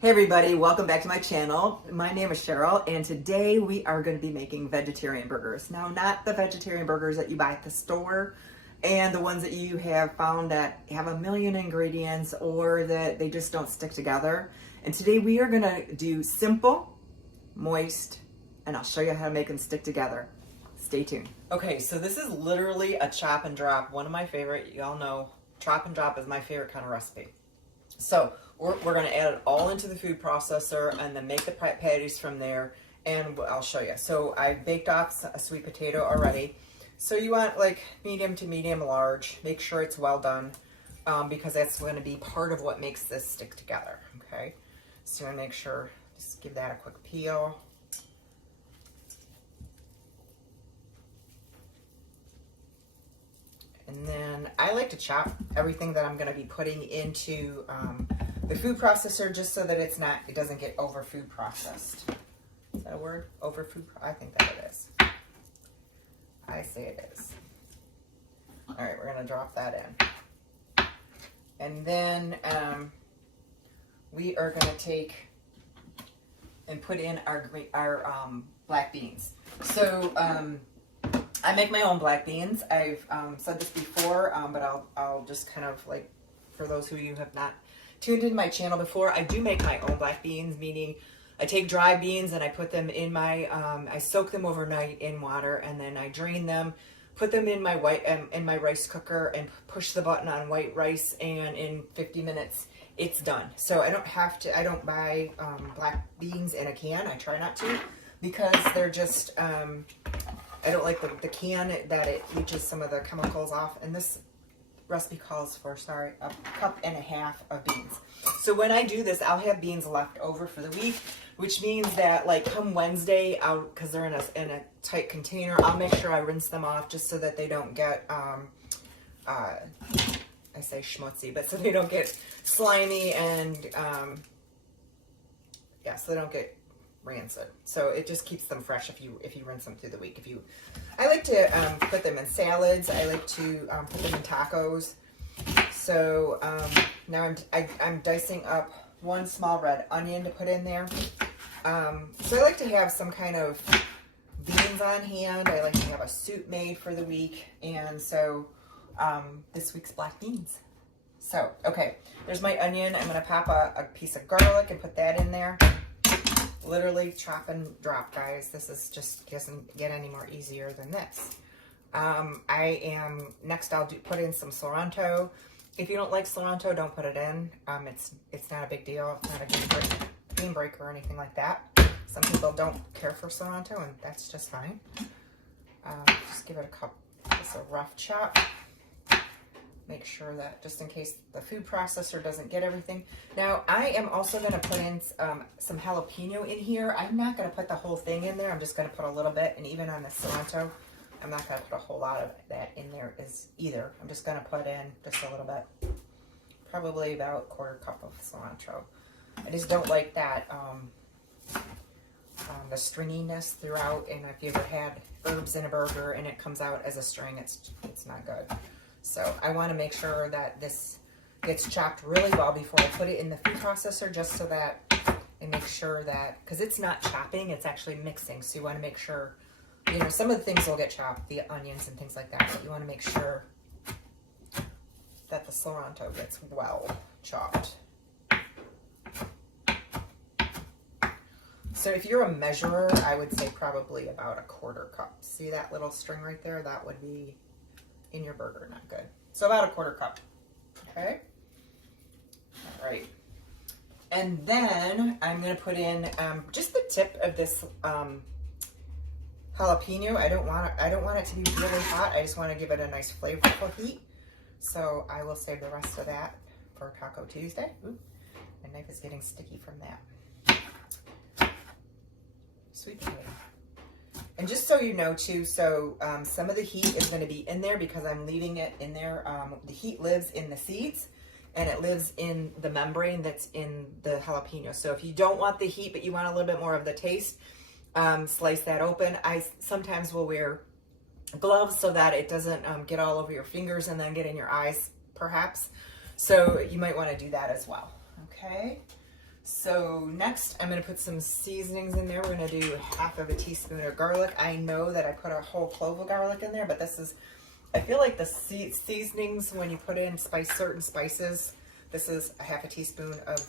Hey everybody, welcome back to my channel. My name is Cheryl and today we are going to be making vegetarian burgers. Now, not the vegetarian burgers that you buy at the store and the ones that you have found that have a million ingredients or that they just don't stick together. And today we are going to do simple, moist, and I'll show you how to make them stick together. Stay tuned. Okay, so this is literally a chop and drop. One of my favorite, y'all know, chop and drop is my favorite kind of recipe. So we're going to add it all into the food processor and then make the patties from there, and I'll show you. So I baked off a sweet potato already. So you want like medium to medium large. Make sure it's well done because that's going to be part of what makes this stick together. Okay, so I make sure, just give that a quick peel. And then I like to chop everything that I'm going to be putting into the food processor just so that it doesn't get over food processed. Is that a word? Over food? I think that it is. I say it is. All right, we're going to drop that in. And then we are going to take and put in our black beans. So I make my own black beans. I've said this before, but I'll just kind of like, for those who you have not tuned into my channel before, I do make my own black beans, meaning I take dry beans and I put them in my, I soak them overnight in water and then I drain them, put them in my in my rice cooker and push the button on white rice, and in 50 minutes it's done. So I don't buy black beans in a can. I try not to because they're just, I don't like the can that it leaches some of the chemicals off. And this recipe calls for, a cup and a half of beans. So when I do this, I'll have beans left over for the week, which means that like come Wednesday, because they're in a tight container, I'll make sure I rinse them off just so that they don't get, I say schmutzy, but so they don't get slimy and, yeah, so they don't get rancid. So it just keeps them fresh if you rinse them through the week. I like to put them in salads. I like to put them in tacos. So now I'm dicing up one small red onion to put in there. So I like to have some kind of beans on hand. I like to have a soup made for the week, and so this week's black beans. So okay, there's my onion. I'm gonna pop a piece of garlic and put that in there. Literally chop and drop, guys. This is just doesn't get any more easier than this. Next I'll put in some cilantro. If you don't like cilantro, don't put it in. It's not a big deal. It's not a game breaker or anything like that. Some people don't care for cilantro, and that's just fine. Just give it just a rough chop. Make sure that just in case the food processor doesn't get everything. Now, I am also going to put in some jalapeno in here. I'm not going to put the whole thing in there. I'm just going to put a little bit, and even on the cilantro, I'm not going to put a whole lot of that in there either. I'm just going to put in just a little bit, probably about a quarter cup of cilantro. I just don't like that, the stringiness throughout, and if you ever had herbs in a burger and it comes out as a string, it's not good. So I want to make sure that this gets chopped really well before I put it in the food processor, just so that I make sure that, because it's not chopping, it's actually mixing. So you want to make sure, some of the things will get chopped, the onions and things like that, but you want to make sure that the cilantro gets well chopped. So if you're a measurer, I would say probably about a quarter cup. See that little string right there? That would be in your burger, not good. So about a quarter cup, okay? All right. And then I'm gonna put in just the tip of this jalapeno. I don't want it to be really hot. I just wanna give it a nice flavorful heat. So I will save the rest of that for Taco Tuesday. Ooh, my knife is getting sticky from that. Sweet potato. And just so you know too, so some of the heat is going to be in there because I'm leaving it in there. The heat lives in the seeds and it lives in the membrane that's in the jalapeno. So if you don't want the heat but you want a little bit more of the taste, slice that open. I sometimes will wear gloves so that it doesn't get all over your fingers and then get in your eyes perhaps. So you might want to do that as well. Okay. So next I'm going to put some seasonings in there. We're going to do half of a teaspoon of garlic. I know that I put a whole clove of garlic in there, but this is, I feel like the seasonings, when you put in certain spices, this is a half a teaspoon of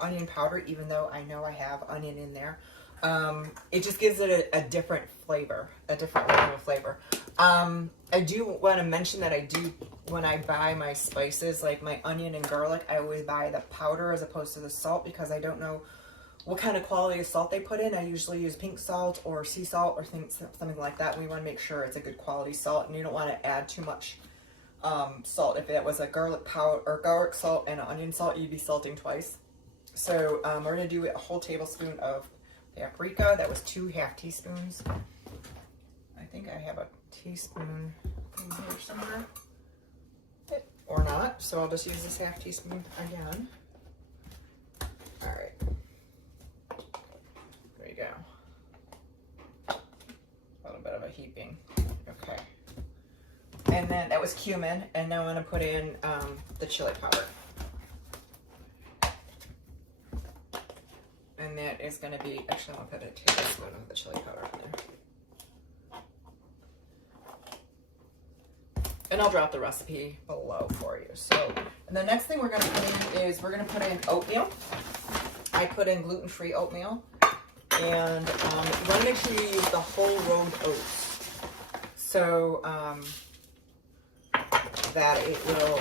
onion powder, even though I know I have onion in there. It just gives it a different flavor, a different level of flavor. I do want to mention that I do, when I buy my spices, like my onion and garlic, I always buy the powder as opposed to the salt, because I don't know what kind of quality of salt they put in. I usually use pink salt or sea salt or something like that. We want to make sure it's a good quality salt, and you don't want to add too much salt. If it was a garlic powder or garlic salt and an onion salt, you'd be salting twice. So we're going to do a whole tablespoon of paprika. That was 2 half teaspoons. I think I have a teaspoon in here somewhere, or not, so I'll just use this half teaspoon again. All right, there you go. A little bit of a heaping. Okay, and then that was cumin, and now I'm going to put in the chili powder. And that is going to be, actually I'm going to put a tablespoon of the chili powder in there. And I'll drop the recipe below for you. So, and the next thing we're going to put in is we're going to put in oatmeal. I put in gluten-free oatmeal. And you want to make sure you use the whole rolled oats. So that it will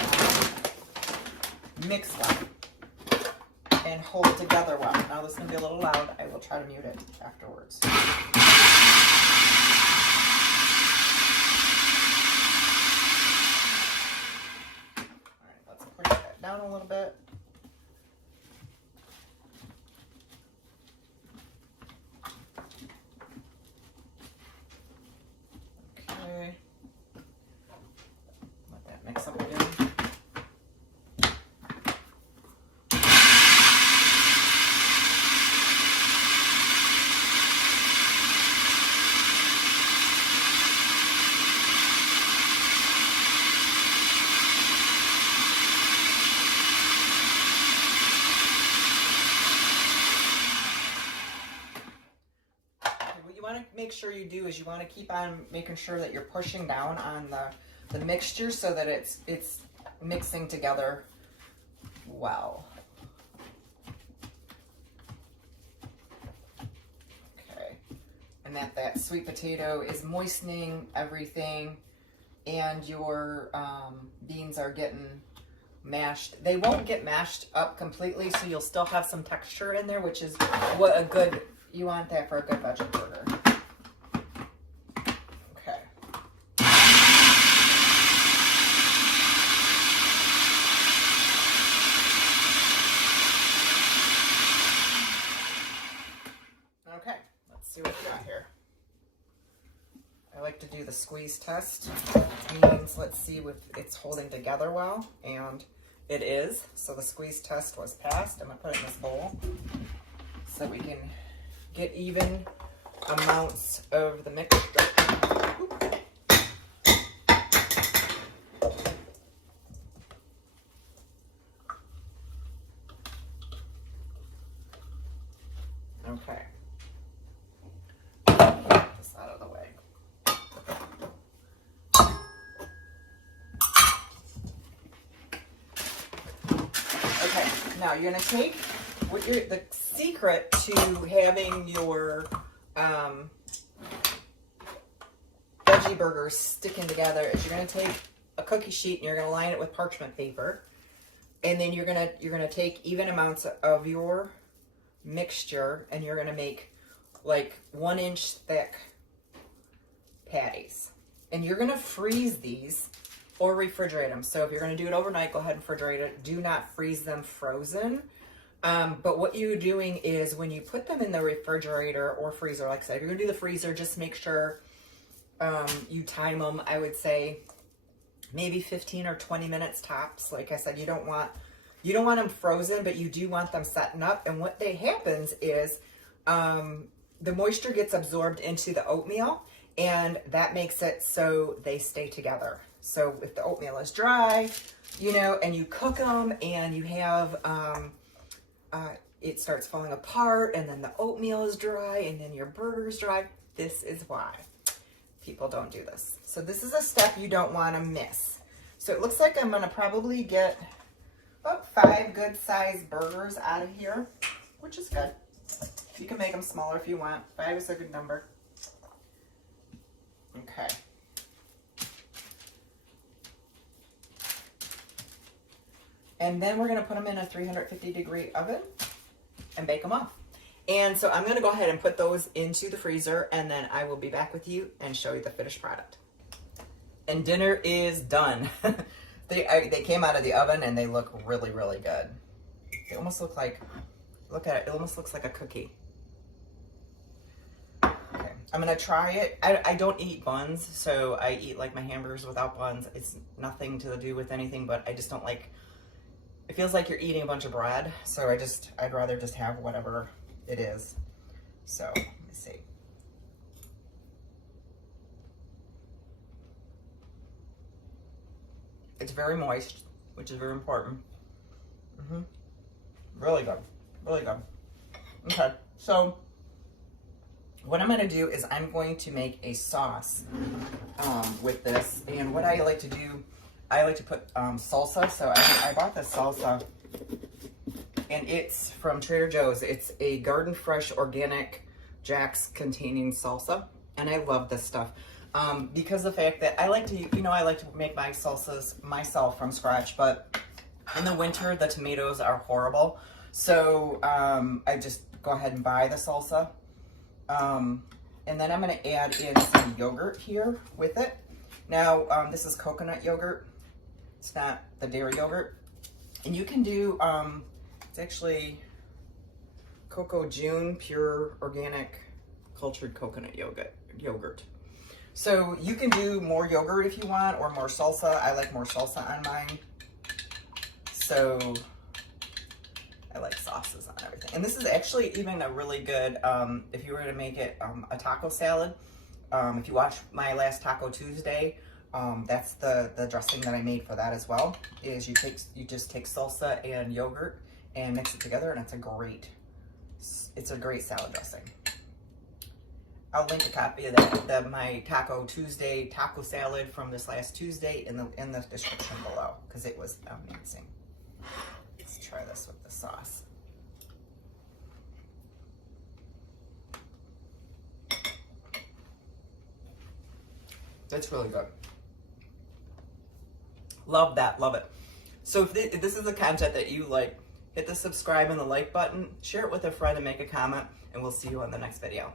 mix well and hold together well. Now this is going to be a little loud. I will try to mute it afterwards. Down a little bit. Okay. Let that mix up again. Make sure you do is you want to keep on making sure that you're pushing down on the mixture so that it's mixing together well. Okay, and that sweet potato is moistening everything, and your beans are getting mashed. They won't get mashed up completely, so you'll still have some texture in there, which is what you want that for a good veggie burger. To do the squeeze test. Means let's see if it's holding together well, and it is. So the squeeze test was passed. I'm gonna put it in this bowl so we can get even amounts of the mixture. Okay. Get this out of the way. Now you're going to take the secret to having your veggie burgers sticking together is you're going to take a cookie sheet and you're going to line it with parchment paper, and then you're going to take even amounts of your mixture, and you're going to make like 1 inch thick patties, and you're going to freeze these or refrigerate them. So if you're going to do it overnight, go ahead and refrigerate it. Do not freeze them frozen. But what you're doing is when you put them in the refrigerator or freezer, like I said, if you're going to do the freezer, just make sure you time them. I would say maybe 15 or 20 minutes tops. Like I said, you don't want them frozen, but you do want them setting up. And what happens is the moisture gets absorbed into the oatmeal, and that makes it so they stay together. So if the oatmeal is dry, and you cook them and you have it starts falling apart, and then the oatmeal is dry, and then your burger's dry. This is why people don't do this. So this is a step you don't want to miss. So it looks like I'm going to probably get about 5 good sized burgers out of here, which is good. You can make them smaller if you want. 5 is a good number. Okay. And then we're going to put them in a 350-degree oven and bake them off. And so I'm going to go ahead and put those into the freezer, and then I will be back with you and show you the finished product. And dinner is done. They came out of the oven and they look really, really good. They almost look like, look at it, it almost looks like a cookie. Okay, I'm going to try it. I don't eat buns, so I eat like my hamburgers without buns. It's nothing to do with anything, but I just don't like, it feels like you're eating a bunch of bread, so I'd rather just have whatever it is. So, let me see. It's very moist, which is very important. Really good, really good. Okay, so what I'm gonna do is I'm going to make a sauce with this. And what I like to do, I like to put salsa. So I bought this salsa, and it's from Trader Joe's. It's a garden fresh organic Jack's containing salsa, and I love this stuff because the fact that I like to, I like to make my salsas myself from scratch. But in the winter, the tomatoes are horrible, so I just go ahead and buy the salsa, and then I'm going to add in some yogurt here with it. Now this is coconut yogurt. It's not the dairy yogurt, and you can do. It's actually Coco June pure organic cultured coconut yogurt. So you can do more yogurt if you want, or more salsa. I like more salsa on mine. So I like sauces on everything. And this is actually even a really good, if you were to make it a taco salad. If you watch my last Taco Tuesday, that's the dressing that I made for that as well. Is you just take salsa and yogurt and mix it together, and it's a great salad dressing. I'll link a copy of my Taco Tuesday taco salad from this last Tuesday in the description below, because it was amazing. Let's try this with the sauce. That's really good. Love that, love it. So if this is the content that you like, hit the subscribe and the like button, share it with a friend, and make a comment, and we'll see you on the next video.